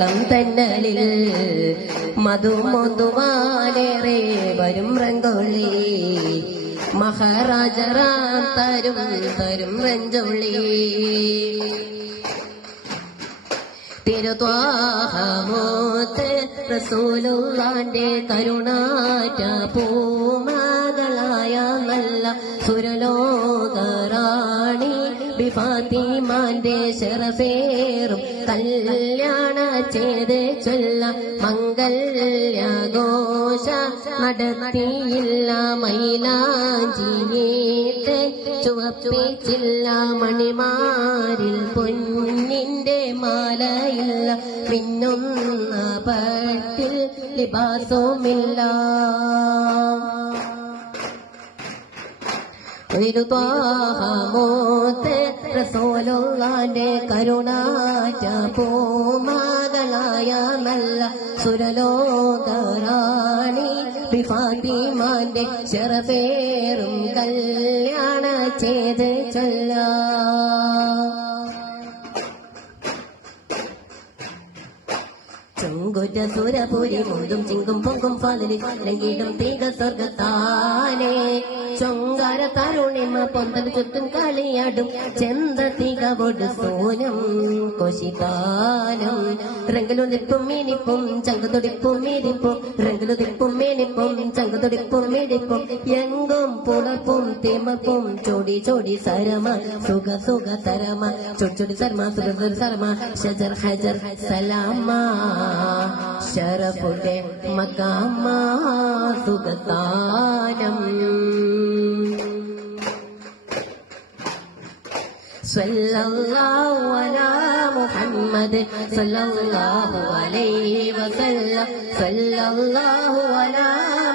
ഇളം തന്നലിൽ മധുമൊന്തുവാനേറെ വരും റംഗൊളി മഹാരാജറാം തരും റഞ്ചൊളി തിരുത്വാഹമോത്ത് റസൂലുള്ളാന്റെ കരുണാറ്റ പൂമകളായ നല്ല സുരലോകറാണി ഫാത്തിമാന്റെ ശറഫേറും കല്യാണ ചെയ്ത് ചൊല്ല മംഗല്യാഘോഷ നടത്തിയില്ല മൈലാഞ്ചിനീട്ട് ചുവപ്പിച്ചില്ല മണിമാരിൽ പൊന്നിന്റെ മാലയില്ല മിന്നുന്ന പട്ടിൽ ലിബാസുമില്ല തിരുത്വാഹമോത്ത് റസൂലുള്ളാന്റെ കരുണാറ്റ പൂമകളായ നല്ല സുരലോകറാണി ഫാത്തിമാന്റെ ശറഫേറും കല്യാണ ചെയ്ത് ചൊല്ല ചുങ്കുറ്റ സുരപുരി മുണ്ടും ചിങ്കും പൊങ്കും ഫലിൽ ലംഘിടും തീക സ്വർഗത്താനേ ചൊങ്കാര തരുണിമ പൊന്തൽ ചുറ്റും കളിയാടും ചെന്തതികവോട് സോനം കൊശികാനം റെങ്കലുതിപ്പും മീനിപ്പും ചങ്കുതൊടിപ്പും മീരിപ്പും റെങ്കലുതിപ്പും മീനിപ്പും ചങ്കുതൊടിപ്പും മീരിപ്പും എങ്കും പുളപ്പും തിമപ്പും ചോടി ചോടി സരമ സുഖ സുഖ തരമ ചൊടി സർമ സുഖ സർമ ഷജർ ഹജർ സലാമ ശരഫുടെ മകാമ സുഖത്താനം സല്ലല്ലാഹു അലാ മുഹമ്മദ് സല്ലല്ലാഹു അലൈഹി വസല്ലം സല്ലല്ലാഹു അലാ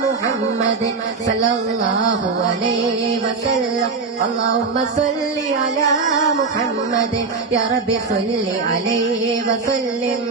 മുഹമ്മദ് സല്ലല്ലാഹു അലൈഹി വസല്ലം അല്ലാഹുമ്മ സല്ലി അലാ മുഹമ്മദ് യാ റബ്ബി സല്ലി അലൈഹി വസല്ലം